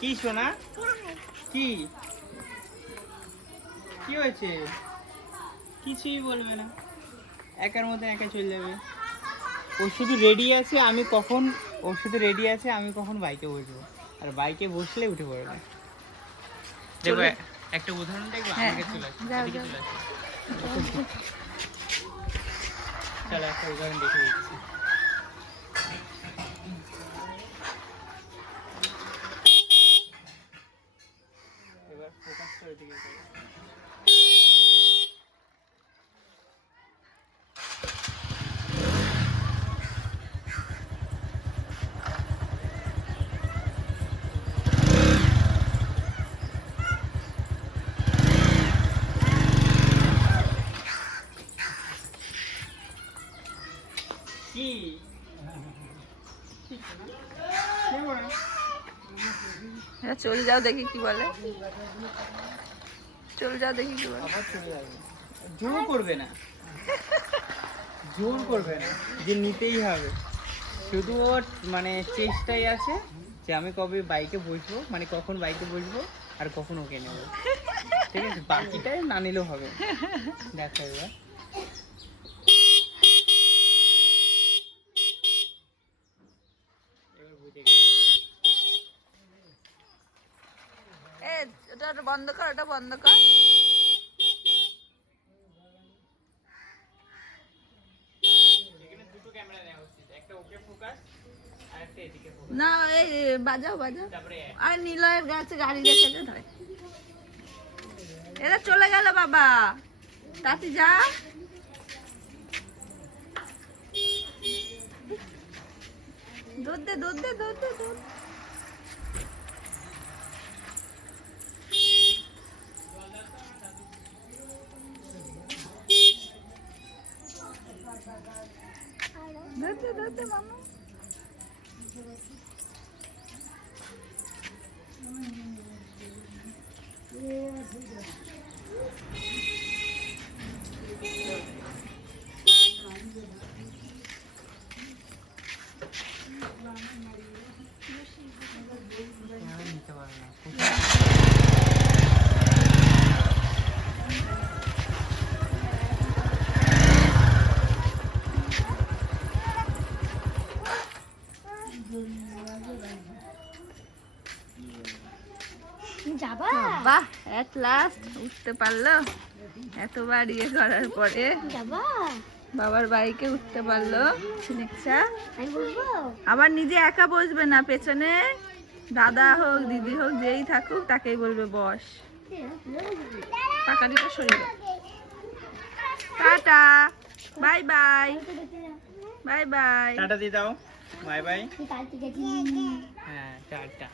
কি সোনা? কি? কি হয়েছে? কিছুই বলবে না। একার মধ্যে একা চলে যাবে। ও শুধু রেডি আছে আমি কখন ও শুধু রেডি আছে আমি কখন বাইকে বসবো? আর বাইকে বসলে উঠে পড়বে দেখো একটা উদাহরণ দেখব হ্যাঁ, আমাকে চলে যাও, চলে আসো চলো একটা উদাহরণ দেখে দিচ্ছি এবার ফোকাসটা ওইদিকে করো। কি নেব না। হ্যাঁ চলে যাও দেখি কি বলে চলে যা দেখি জোর করবে না। জোর করবে না। যে নিতেই হবে। শুধু ওর মানে চেষ্টাই আছে যে আমি কবে বাইকে বসবো মানে কখন বাইকে বসবো আর কখন ওকে নেব। ঠিক আছে? বাকিটাই না নিলেও হবে। দেখো এবার। ওটা ওটা বন্ধ কর ওটা বন্ধ কর। না এই বাজাও বাজাও। আর নিলয়ের গাছে গাড়ি রেখেছে ধরে। এরা চলে গেল বাবা। তাতি যা। দুধ দে দুধ দে দুধ দে দুধ। দুধ দে দুধ দে মামা আমি নিতে পারব না যাবা? বাহ এট লাস্ট উঠতে পারল। এতবার ইয়ে করার পরে যাবা? বাবার বাইকে উঠতে পারল রিক্সা আবার নিজে একা বসবে না পেছনে দাদা হোক দিদি হোক যেই থাকুক তাকেই বলবে বস। পাকাটিটা সরিয়ে tata. Bye bye. Bye bye. Tata দিয়ে দাও। Bye bye. হ্যাঁ টাটা।